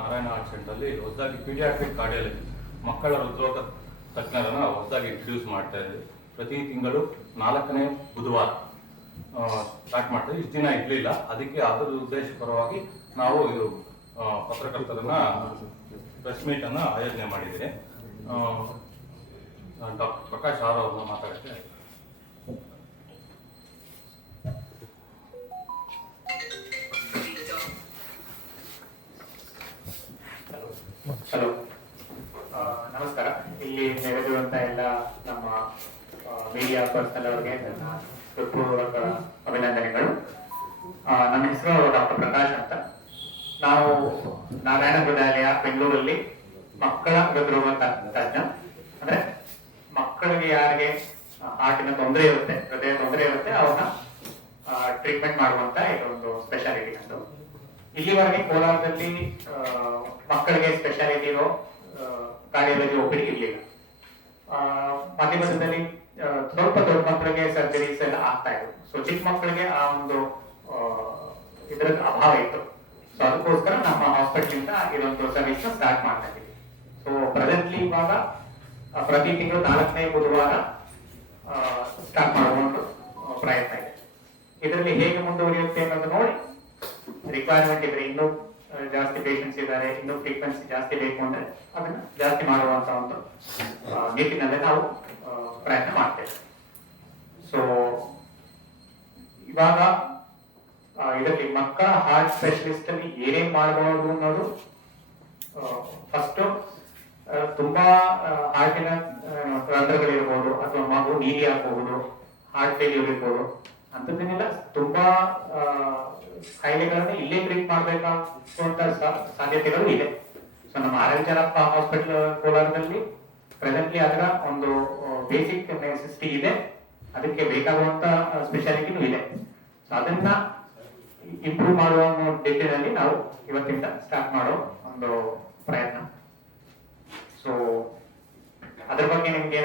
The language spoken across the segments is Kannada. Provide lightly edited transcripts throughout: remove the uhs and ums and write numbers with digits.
ನಾರಾಯಣ ಆರ್ಟ್ ಸೆಂಟ್ರಲ್ಲಿ ಹೊಸದಾಗಿ ಪೀಡಿಯಾಟ್ರಿಕ್ ಕಾರ್ಡಿಯಾಲಜಿ ಮಕ್ಕಳ ಹೃದ್ರೋಗ ತಜ್ಞರನ್ನು ಹೊಸದಾಗಿ ಇಂಟ್ರೊಡ್ಯೂಸ್ ಮಾಡ್ತಾ ಇದ್ದೀವಿ. ಪ್ರತಿ ತಿಂಗಳು 4ನೇ ಬುಧವಾರ ಸ್ಟಾರ್ಟ್ ಮಾಡ್ತೀವಿ. ಇಷ್ಟು ದಿನ ಇರಲಿಲ್ಲ, ಅದಕ್ಕೆ ಅದರ ಉದ್ದೇಶಪರವಾಗಿ ನಾವು ಇದು ಪತ್ರಕರ್ತರನ್ನ ಪ್ರೆಸ್ ಮೀಟನ್ನು ಆಯೋಜನೆ ಮಾಡಿದ್ದೀವಿ. ಡಾಕ್ಟರ್ ಪ್ರಕಾಶ್ ಆರ್ ಅವ್ರನ್ನ ಮಾತಾಡ್ತೇನೆ. ಹಲೋ, ನಮಸ್ಕಾರ. ಇಲ್ಲಿ ನೆರೆದಿರುವಂತಹ ಎಲ್ಲ ನಮ್ಮ ಮೀಡಿಯಾ ಪರ್ಸನಲ್ ಅವರಿಗೆ ನನ್ನ ಹೃತ್ಪೂರ್ವಕ ಅಭಿನಂದನೆಗಳು. ನಮ್ಮ ಹೆಸರು ಡಾಕ್ಟರ್ ಪ್ರಕಾಶ್ ಅಂತ. ನಾವು ನಾರಾಯಣ ಹೃದಯಾಲಯ ಬೆಂಗಳೂರಲ್ಲಿ ಮಕ್ಕಳ ಹೃದ್ರೋಗ ತಜ್ಞ. ಅಂದ್ರೆ ಮಕ್ಕಳಿಗೆ ಯಾರಿಗೆ ಹಾರ್ಟಿನ ತೊಂದರೆ ಇರುತ್ತೆ, ಹೃದಯ ತೊಂದರೆ ಇರುತ್ತೆ, ಅವ್ರನ್ನ ಟ್ರೀಟ್ಮೆಂಟ್ ಮಾಡುವಂತ ಇದೊಂದು ಸ್ಪೆಷಾಲಿಟಿ ನಂದು. ಇಲ್ಲಿವರೆಗೆ ಕೋಲಾರದಲ್ಲಿ ಮಕ್ಕಳಿಗೆ ಸ್ಪೆಷಾಲಿಟಿ ಇರೋ ಕಾರ್ಡಿಯಾಲಜಿ ಒಪಿಡಿ ಇರಲಿಲ್ಲ. ಮಧ್ಯಮಧ್ಯದಲ್ಲಿ ಸ್ವಲ್ಪ ದೊಡ್ಡ ಮಕ್ಕಳಿಗೆ ಸರ್ಜರೀಸ್ ಎಲ್ಲ ಆಗ್ತಾ ಇತ್ತು. ಸೊ ಚಿಕ್ಕ ಮಕ್ಕಳಿಗೆ ಆ ಒಂದು ಇದರ ಅಭಾವ ಇತ್ತು. ಸೊ ಅದಕ್ಕೋಸ್ಕರ ನಮ್ಮ ಹಾಸ್ಪಿಟಲ್ ಇಂದ ಇದೊಂದು ಸರ್ವಿಸ್ ಸ್ಟಾರ್ಟ್ ಮಾಡ್ತಾ ಇದ್ದೀವಿ. ಸೊ ಪ್ರೆಸೆಂಟ್ಲಿ ಇವಾಗ ಪ್ರತಿ ತಿಂಗಳು 4ನೇ ಬುಧವಾರ ಸ್ಟಾರ್ಟ್ ಮಾಡುವ ಒಂದು ಪ್ರಯತ್ನ ಇದೆ. ಇದರಲ್ಲಿ ಹೇಗೆ ಮುಂದುವರಿಯುತ್ತೆ ಅನ್ನೋದು ನೋಡಿ, ರಿಕ್ವೈರ್ಮೆಂಟ್ ಇದ್ರೆ ಇನ್ನೂ ಜಾಸ್ತಿ ಪೇಷಂಟ್ಸ್ ಇದ್ದಾರೆ, ಇನ್ನೂ ಫ್ರೀಕ್ವೆನ್ಸಿ ಜಾಸ್ತಿ ಬೇಕು ಅಂದ್ರೆ ಅದನ್ನ ಜಾಸ್ತಿ ಮಾಡುವಂತ ಒಂದು ನಿಟ್ಟಿನಲ್ಲಿ ನಾವು ಪ್ರಯತ್ನ ಮಾಡ್ತೇವೆ. ಸೊ ಇವಾಗ ಇದರಲ್ಲಿ ಮಕ್ಕಳ ಹಾರ್ಟ್ ಸ್ಪೆಷಲಿಸ್ಟ್ ಅಲ್ಲಿ ಏನೇನ್ ಮಾಡಬಹುದು ಅನ್ನೋದು, ಫಸ್ಟ್ ತುಂಬಾ ಹಾರ್ಟಿನ ರಂಧ್ರಗಳಿರ್ಬೋದು, ಅಥವಾ ಮಗು ನೀಲಿ ಆಗಬಹುದು, ಹಾರ್ಟ್ ಫೇಲ್ಯೂರ್ ಇರ್ಬೋದು, ಅಂತದನ್ನೆಲ್ಲ ತುಂಬಾ ಕಾಯಿಲೆಗಳನ್ನ ಇಲ್ಲೇ ಟ್ರೀಟ್ ಮಾಡಬೇಕಾಗುವಂತ ಸಾಧ್ಯತೆಗಳು ಇದೆ. ಸೊ ನಮ್ಮ ಆರ್.ಎಲ್. ಹಾಸ್ಪಿಟಲ್ ಕೋಲಾರದಲ್ಲಿ ಪ್ರೆಸೆಂಟ್ಲಿ ಅದರ ಒಂದು ಬೇಸಿಕ್ ನೆಸೆಸಿಟಿ ಇದೆ, ಅದಕ್ಕೆ ಬೇಕಾಗುವಂತ ಸ್ಪೆಷಾಲಿಟಿನೂ ಇದೆ. ಸೊ ಅದನ್ನ ಇಂಪ್ರೂವ್ ಮಾಡುವ ನಿಟ್ಟಿನಲ್ಲಿ ನಾವು ಇವತ್ತಿಂದ ಸ್ಟಾರ್ಟ್ ಮಾಡೋ ಒಂದು ಪ್ರಯತ್ನ. ಸೊ ಅದ್ರ ಬಗ್ಗೆ ನಿಮ್ಗೆ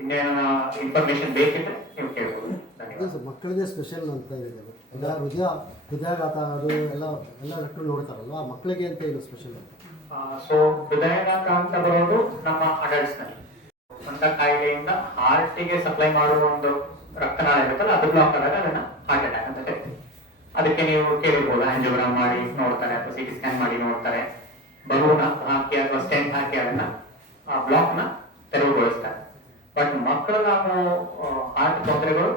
ಇನ್ನೇನ ಇನ್ಫಾರ್ಮೇಶನ್ ಬೇಕಿದ್ರೆ ನೀವು ಕೇಳ್ಬೋದು. ಮಕ್ಕಳಿಗೆ ಸ್ಪೆಷಲ್ ಅಂತ ಇದೆ. ಎಲ್ಲ ಹೃದಯಾಘಾತ ಅದು ಎಲ್ಲ ಡಾಕ್ಟರ್ ನೋಡ್ತಾರಲ್ವಾ, ಮಕ್ಕಳಿಗೆ ಅಂತ ಏನು ಸ್ಪೆಷಲ್? ಸೊ ಹೃದಯಾಘಾತ ಅಂತ ಬರೋದು ನಮ್ಮ ಅಡಲ್ಟ್ಸ್ ನಲ್ಲಿ ಅಂತ ಕಾಯಿಲೆಯಿಂದ ಹಾರ್ಟಿಗೆ ಸಪ್ಲೈ ಮಾಡುವ ಒಂದು ರಕ್ತನಾಳ ಇರುತ್ತಲ್ಲ, ಅದು ಬ್ಲಾಕ್ ಆದಾಗ ಅದನ್ನ ಹಾರ್ಟ್ ಅಟ್ಯಾಕ್ ಅಂತ ಕರಿತೀವಿ. ಅದಕ್ಕೆ ನೀವು ಕೇಳಿರ್ಬೋದು, ಆಂಜಿಯೋಗ್ರಾಮ್ ಮಾಡಿ ನೋಡ್ತಾರೆ ಅಥವಾ ಸಿಟಿ ಸ್ಕ್ಯಾನ್ ಮಾಡಿ ನೋಡ್ತಾರೆ, ಬಲೂನ್ ಹಾಕಿ ಅಥವಾ ಸ್ಟೆಂಟ್ ಹಾಕಿ ಅದನ್ನ ಬ್ಲಾಕ್ ನ ತೆರವುಗೊಳಿಸ್ತಾರೆ. ಬಟ್ ಮಕ್ಕಳ ಹಾರ್ಟ್ ತೊಂದರೆಗಳು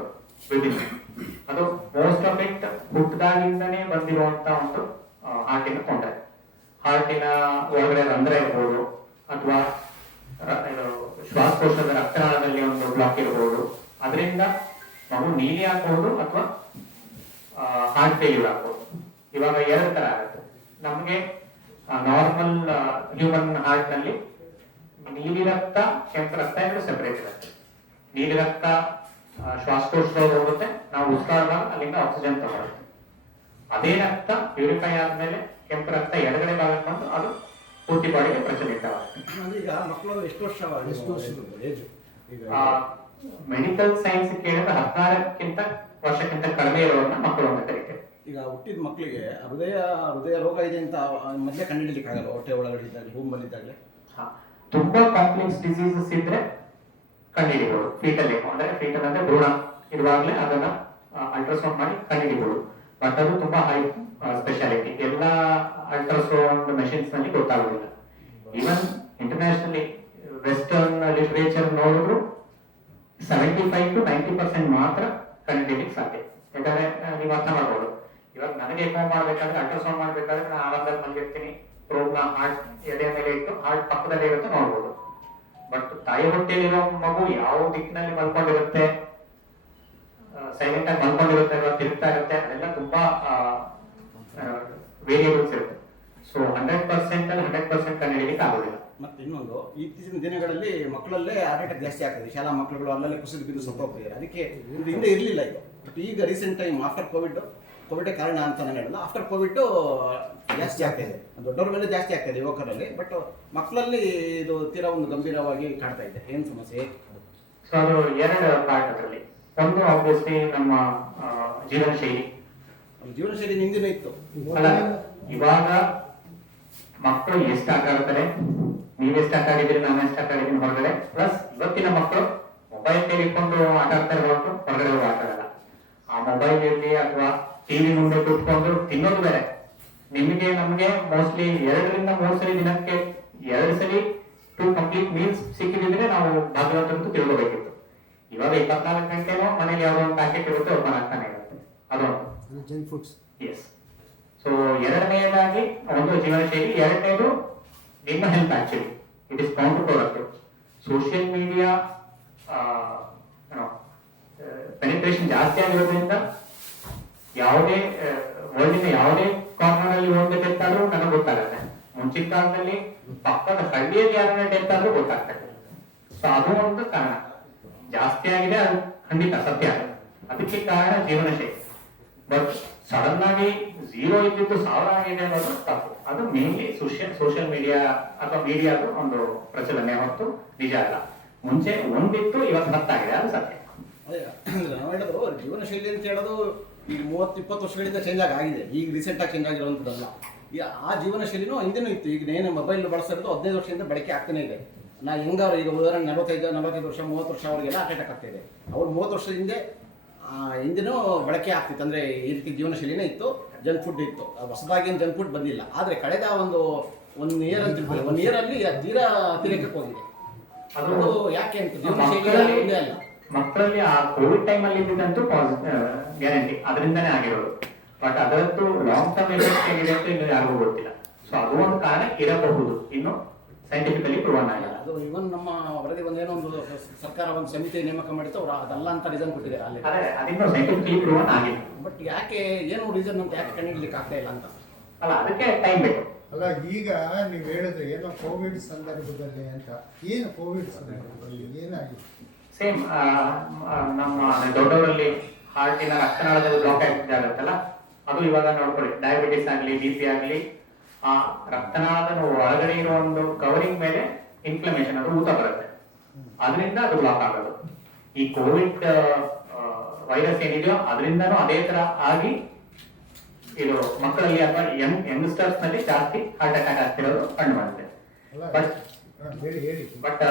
ವಿಭಿನ್ನ. ಅದು ಮೋಸ್ಟ್ ಆಫ್ ಇಟ್ ಹುಟ್ಟದಾಗಿಂದನೇ ಬಂದಿರುವಂತ ಒಂದು ಹಾರ್ಟಿನ ತೊಂದರೆ. ಹಾರ್ಟಿನ ಒಳಗಡೆ ರಂಧ್ರ ಇರ್ಬೋದು, ಅಥವಾ ಶ್ವಾಸಕೋಶದ ರಕ್ತನಾಳದಲ್ಲಿ ಒಂದು ಬ್ಲಾಕ್ ಇರಬಹುದು. ಅದರಿಂದ ಮಗು ನೀಲಿ ಆಗಬಹುದು ಅಥವಾ ಹಾರ್ಟ್ ಫೇಲ್ಯೂರ್ ಆಗಬಹುದು. ಇವಾಗ 2 ತರ ಆಗುತ್ತೆ. ನಮಗೆ ನಾರ್ಮಲ್ ಹ್ಯೂಮನ್ ಹಾರ್ಟ್ ನಲ್ಲಿ ನೀಲಿ ರಕ್ತ, ಕೆಂಪು ರಕ್ತ ಎರಡು ಸೆಪರೇಟ್ ಇರುತ್ತೆ. ನೀಲಿ ರಕ್ತ ಶ್ವಾಸಕೋಶದೊಳಗೆ ಹೋಗುತ್ತೆ, ನಾವು ಉಸಿರಾಡುವಾಗ ಅಲ್ಲಿಂದ ಆಕ್ಸಿಜನ್ ತಗೊಳುತ್ತೆ. ಅದೇ ರಕ್ತ ಪ್ಯೂರಿಫೈ ಆದ್ಮೇಲೆ ಕೆಂಪು ರಕ್ತ ಎಡಗಡೆ ಭಾಗಕ್ಕೆ ಬಂದು ಅದು ಪೂರ್ತಿ ಬಾಡಿಗೆ ಪ್ರಚಲಿತವಾಗುತ್ತೆ. ಈಗ ಮಕ್ಕಳು ಎಷ್ಟು ವರ್ಷ ಮೆಡಿಕಲ್ ಸೈನ್ಸ್ ಕೇಳಿದ್ರೆ 16 ವರ್ಷಕ್ಕಿಂತ ಕಡಿಮೆ ಇರೋರನ್ನ ಮಕ್ಕಳು ಅಂತ ಕರೀತೇವೆ. ಈಗ ಹುಟ್ಟಿದ ಮಕ್ಕಳಿಗೆ ಹೃದಯ ರೋಗ ಇದೆ ಅಂತ ಮೊದಲೇ ಕಂಡುಹಿಡಿಯಲಿಕ್ಕೆ ಆಗಲ್ಲ. ಹೊಟ್ಟೆ ಒಳಗಡೆ ಇದ್ದಾಗಲೇ, ಭೂಮಲ್ಲಿದ್ದಾಗಲೇ ತುಂಬಾ ಕಾಂಪ್ಲೆಕ್ಸ್ ಡಿಸೀಸಸ್ ಇದ್ರೆ ಕಂಡುಹಿಡಿಬಹುದು. ಫೀಟಲ್ ಅಂದ್ರೆ ಭ್ರೂಣ ಇರುವಾಗಲೇ ಅದನ್ನ ಅಲ್ಟ್ರಾಸೌಂಡ್ ಮಾಡಿ ಕಂಡುಹಿಡಿಬಹುದು. ಬಟ್ ಅದು ತುಂಬಾ ಹೈ ಸ್ಪೆಷಾಲಿಟಿ. ಎಲ್ಲ ಅಲ್ಟ್ರಾಸೌಂಡ್ ಮೆಷಿನ್ಸ್ ನಲ್ಲಿ ಗೊತ್ತಾಗುದಿಲ್ಲ. ಈವನ್ ಇಂಟರ್ನ್ಯಾಷನಲಿ ವೆಸ್ಟರ್ನ್ ಲಿಟರೇಚರ್ ನೋಡಿದ್ರು 75 to 90% ಮಾತ್ರ ಕಂಡುಹಿಡಿಯಲಿಕ್ಕೆ ಸಾಧ್ಯ. ಯಾಕಂದ್ರೆ ನೀವು ಅರ್ಥ ಮಾಡ್ಬೋದು, ಇವಾಗ ನನಗೆ ಎಕೋ ಮಾಡ್ಬೇಕಾದ್ರೆ, ಅಲ್ಟ್ರಾಸೌಂಡ್ ಮಾಡ್ಬೇಕಾದ್ರೆ ನಾನು ಆರಾಮದಲ್ಲಿ ಮಲಗಿರ್ತೀನಿ, ಪ್ರೋಬ್ ನ ಹಾರ್ಟ್ ಎದೆ ಮೇಲೆ ಇಟ್ಟು ಹಾರ್ಟ್ ಪಕ್ಕದಲ್ಲಿ ಇರುತ್ತೆ ನೋಡ್ಬೋದು. ಬಟ್ ತಾಯಿ ಹೊಟ್ಟೆಯಲ್ಲಿರೋ ಮಗು ಯಾವ ದಿಕ್ಕಿನಲ್ಲಿ ಮಲ್ಕೊಂಡಿರುತ್ತೆ, ಸೈಲೆಂಟ್ ಆಗಿ ಮಲ್ಕೊಂಡಿರುತ್ತೆ ಅಥವಾ ತಿರುಗ್ತಾ ಇರುತ್ತೆ, ಅದೆಲ್ಲ ತುಂಬಾ ವೇರಿಯೇಬಲ್ಸ್ ಇರುತ್ತೆ. ಸೊ 100% ಅಲ್ಲಿ 100% ಕಂಡುಹಿಡಿಯಲಿಕ್ಕೆ ಆಗೋದಿಲ್ಲ. ಮತ್ತೆ ಇನ್ನೊಂದು, ಇತ್ತೀಚಿನ ದಿನಗಳಲ್ಲಿ ಮಕ್ಕಳಲ್ಲೇ ಹಾರ್ಟ್ ಅಟ್ಯಾಕ್ ಜಾಸ್ತಿ ಆಗ್ತದೆ. ಶಾಲಾ ಮಕ್ಕಳುಗಳು ಅಲ್ಲಲ್ಲಿ ಕುಸಿದು ಬಿದ್ದು ಸತ್ತೋಗ್ತಿದ್ದಾರೆ. ಅದಕ್ಕೆ ಹಿಂದೆ ಇರಲಿಲ್ಲ ಇದು. ಬಟ್ ಈಗ ರೀಸೆಂಟ್ ಟೈಮ್ ಆಫ್ಟರ್ ಕೋವಿಡ್ ಕಾರಣ ಅಂತ ನಾನು ಹೇಳಲ್ಲ, ಆಫ್ಟರ್ ಕೋವಿಡ್ ಜಾಸ್ತಿ ಆಗ್ತಾಯಿದೆ. ದೊಡ್ಡವ್ರ ಮೇಲೆ ಜಾಸ್ತಿ ಆಗ್ತಾಯಿದೆ ಯುವಕರಲ್ಲಿ. ಬಟ್ ಮಕ್ಕಳಲ್ಲಿ ಇದು ತೀರಾ ಒಂದು ಗಂಭೀರವಾಗಿ ಕಾಡ್ತಾ ಇದೆ. ಏನು ಸಮಸ್ಯೆ? ಸೊ ಅದು 2 ಪಾರ್ಟ್ ಅದರಲ್ಲಿ. ಒಂದು ಆಬ್ವಿಯಸ್ಲಿ ನಮ್ಮ ಜೀವನ ಶೈಲಿ ನಿಂದಿನ ಇತ್ತು. ಅಲ್ಲ, ಇವಾಗ ಮಕ್ಕಳು ಎಷ್ಟು ಆಟ ಆಡ್ತಾರೆ, ನೀವೆಷ್ಟು ಆಟ ಆಡಿದ್ರಿ, ನಾನು ಎಷ್ಟು ಆಟ ಆಡಿದ್ದೀನಿ ಹೊರಗಡೆ, ಪ್ಲಸ್ ಇವತ್ತಿನ ಮಕ್ಕಳು ಮೊಬೈಲ್ ತೆಗೆದುಕೊಂಡು ಆಟ ಆಡ್ತಾರೆ ಹೊರತು ಹೊರಗಡೆ ಹೋಗಿ ಆಟ ಆಡಲ್ಲ. ಆ ಮೊಬೈಲ್ ಇರಲಿ ಅಥವಾ ಟಿವಿ ಮುಂದೆ ಕೂತ್ಕೊಂಡು ತಿನ್ನೋದು ಬೇರೆ. ನಿಮಗೆ ನಮಗೆ ಮೋಸ್ಟ್ಲಿ 2 ರಿಂದ 3 ಸಲ ದಿನಕ್ಕೆ 2 ಸಲ 2 ಕಂಪ್ಲೀಟ್ ಮೀಲ್ಸ್ ಸಿಕ್ಕಿದ್ರೆ ನಾವು ಭಾಗವತಂತೂ ತಿಳ್ಕೋಬೇಕಿತ್ತು. ಇವಾಗ 24 ಗಂಟೆನೂ ಮನೇಲಿ ಯಾವುದೋ ಒಂದು ಪ್ಯಾಕೆಟ್ ಇರುತ್ತೆ, ಓಪನ್ ಆಗ್ತಾನೆ ಇರುತ್ತೆ. ಅದೊಂದು ಜಂಕ್ ಫುಡ್ಸ್. ಎಸ್. ಸೊ ಎರಡನೆಯದಾಗಿ ಒಂದು ಜೀವನ ಶೈಲಿ, ಎರಡನೇದು ನಿಮ್ಮ health. Actually it is counter productive. Social media penetration ಜಾಸ್ತಿ ಆಗಿರೋದ್ರಿಂದ ಯಾವುದೇ ವರ್ಲ್ಡಿನ ಯಾವುದೇ ಕಾರ್ನರ್ ಅಲ್ಲಿ ಒಂದು ಡೆತ್ ಆದ್ರೂ ನನಗೆ ಗೊತ್ತಾಗುತ್ತೆ. ಮುಂಚಿನ ಕಾಲದಲ್ಲಿ ಪಕ್ಕದ ಹಳ್ಳಿಯಲ್ಲಿ ಯಾರನ್ನ ಡೆತ್ ಆದ್ರೂ ಗೊತ್ತಾಗ್ತದೆ. ಸೊ ಅದು ಒಂದು ಕಾರಣ ಜಾಸ್ತಿ ಆಗಿದೆ, ಅದು ಖಂಡಿತ ಸತ್ಯ. ಅದಕ್ಕೆ ಕಾರಣ ಜೀವನ ಶೈಲಿ. ಬಟ್ ಸಡನ್ ಆಗಿ 0 ಇದ್ದಿದ್ದು 1000 ಆಗಿದೆ ಅನ್ನೋದು ತಪ್ಪು. ಅದು ಮೇನ್ಲಿ ಸೋಷಿಯಲ್ ಮೀಡಿಯಾ ಅಥವಾ ಮೀಡಿಯಾದ ಒಂದು ಪ್ರಚಲನೆ ಹೊತ್ತು ನಿಜ ಅಲ್ಲ. ಮುಂಚೆ 1 ಇತ್ತು, ಇವತ್ತು 10 ಆಗಿದೆ, ಅದು ಸತ್ಯ. ಅದೇ ನಾವು ಹೇಳೋದು ಜೀವನ ಶೈಲಿ ಅಂತ ಹೇಳೋದು ಈಗ 30-20 ವರ್ಷಗಳಿಂದ ಚೇಂಜ್ ಆಗಿದೆ. ಈಗ ರೀಸೆಂಟಾಗಿ ಚೇಂಜ್ ಆಗಿರುವಂಥದ್ದಲ್ಲ. ಈಗ ಆ ಜೀವನ ಶೈಲಿನೂ ಹಿಂದೆನೂ ಇತ್ತು. ಈಗ ಏನು ಮೊಬೈಲ್ ಬಳಸ್ತಾ ಇರೋದು 15 ವರ್ಷದಿಂದ ಬಳಕೆ ಆಗ್ತಾನೆ ಇದೆ. ನಾ ಹೆಂಗಾರು ಈಗ ಉದಾಹರಣೆ 45 ವರ್ಷ 30 ವರ್ಷ ಅವರಿಗೆಲ್ಲ ಅಟ್ಯಾಕ್ ಆಗ್ತಾ ಇದೆ. ಅವ್ರು 30 ವರ್ಷದ ಹಿಂದೆನೂ ಬಳಕೆ ಆಗ್ತಿತ್ತು. ಅಂದರೆ ಈ ರೀತಿ ಜೀವನ ಶೈಲಿನೇ ಇತ್ತು, ಜಂಕ್ ಫುಡ್ ಇತ್ತು. ಹೊಸದಾಗಿ ಜಂಕ್ ಫುಡ್ ಬಂದಿಲ್ಲ. ಆದರೆ ಕಳೆದ ಒಂದು ಇಯರ್ ಅಂತ ಇರ್ಬೋದು, 1 ಇಯರಲ್ಲಿ ತೀರಾ ಅತಿರೇಕಕ್ಕೆ ಹೋಗಿದೆ. ಅದು ಯಾಕೆ ಅಂತ ಜೀವನ ಶೈಲಿ ಒಂದೇ ಅಲ್ಲ. ಮಕ್ಕಳಲ್ಲಿ ಆ ಕೋವಿಡ್ ಟೈಮ್ ಅಲ್ಲಿ ಇದ್ದಂತೂ ಗ್ಯಾರಂಟಿ ಅದರಿಂದನೇ ಆಗಿರೋದು. ಬಟ್ ಅದರದ್ದು ಲಾಂಗ್ ಟರ್ಮ್ ಎಫೆಕ್ಟ್ ಹೇಗಿದೆ ಅಂತ ಇನ್ನು ಯಾರಿಗೂ ಗೊತ್ತಿಲ್ಲ. ಸೊ ಅದು ಒಂದು ಕಾರಣ ಇರಬಹುದು, ಇನ್ನು ಸೈಂಟಿಫಿಕಲಿ ಪ್ರೂವನ್ ಆಗಿಲ್ಲ. ಅದು ಇವನ್ ನಮ್ಮ ವರದಿ ಒಂದೇನೋ ಒಂದು ಸರ್ಕಾರ ಒಂದು ಸಮಿತಿ ನೇಮಕ ಮಾಡಿತ್ತು, ಅವರು ಅದಲ್ಲ ಅಂತ ರೀಸನ್ ಕೊಟ್ಟಿದ್ದಾರೆ ಅಲ್ಲಿ. ಅದೇ ಅದಿನ್ನೂ ಸೈಂಟಿಫಿಕಲಿ ಪ್ರೂವನ್ ಆಗಿಲ್ಲ. ಬಟ್ ಯಾಕೆ ಏನು ರೀಸನ್ ಅಂತ ಯಾಕೆ ಕಂಡುಹಿಡಿಲಿಕ್ಕೆ ಆಗ್ತಾ ಇಲ್ಲ ಅಂತ ಅಲ್ಲ, ಅದಕ್ಕೆ ಟೈಮ್ ಬೇಕು. ಅಲ್ಲ, ಈಗ ನೀವು ಹೇಳಿದ್ರೆ ಏನೋ ಕೋವಿಡ್ ಸಂದರ್ಭದಲ್ಲಿ ಅಂತ, ಏನು ಕೋವಿಡ್ ಸಂದರ್ಭದಲ್ಲಿ ಏನಾಗಿದೆ? ಸೇಮ್ ನಮ್ಮ ದೊಡ್ಡವರಲ್ಲಿ ಹಾರ್ಟಿನ ರಕ್ತನಾಳದಲ್ಲಿ ಬ್ಲಾಕ್ ಆಗಿದ್ದಾಗತ್ತಲ್ಲ, ಅದು ಇವಾಗ ನೋಡ್ಕೊಳ್ಳಿ. ಡಯಾಬಿಟಿಸ್ ಆಗಲಿ, BP ಆಗಲಿ, ಆ ರಕ್ತನಾಳದ ಒಳಗಡೆ ಇರೋ ಒಂದು ಕವರಿಂಗ್ ಮೇಲೆ ಇನ್ಫ್ಲಮೇಷನ್, ಅದು ಊತ ಬರುತ್ತೆ, ಅದರಿಂದ ಅದು ಬ್ಲಾಕ್ ಆಗೋದು. ಈ ಕೋವಿಡ್ ವೈರಸ್ ಏನಿದೆಯೋ ಅದರಿಂದನೂ ಅದೇ ತರ ಆಗಿ ಇದು ಮಕ್ಕಳಲ್ಲಿ ಅಥವಾ ಯಂಗ್ಸ್ಟರ್ಸ್ ನಲ್ಲಿ ಜಾಸ್ತಿ ಹಾರ್ಟ್ ಅಟ್ಯಾಕ್ ಆಗ್ತಿರೋದು ಕಂಡು ಬಂದಿದೆ. ಬಟ್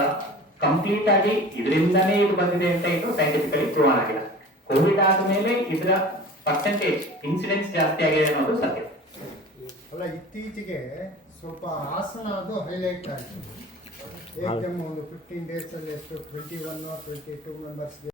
ಕಂಪ್ಲೀಟ್ ಆಗಿ ಇದರಿಂದನೇ ಇದು ಬಂದಿದೆ ಅಂತ ಇದು ಸೈಂಟಿಫಿಕಲಿ ಪ್ರೂವನ್ ಆಗಿಲ್ಲ. ಕೋವಿಡ್ ಆದ್ಮೇಲೆ ಇದರ ಪರ್ಸೆಂಟೇಜ್ ಇನ್ಸಿಡೆನ್ಸ್ ಜಾಸ್ತಿ ಆಗಿದೆ ಅನ್ನೋದು ಸತ್ಯ. ಅಲ್ಲ, ಇತ್ತೀಚೆಗೆ ಸ್ವಲ್ಪ ಹಾಸನ ಅದು ಹೈಲೈಟ್ ಆಗಿದೆ. ಏಕದಮ್ ಒಂದು 15 ಡೇಸ್ ಅಲ್ಲಿ ಎಷ್ಟು 21 or 22 ಮೆಂಬರ್ಸ್ಗೆ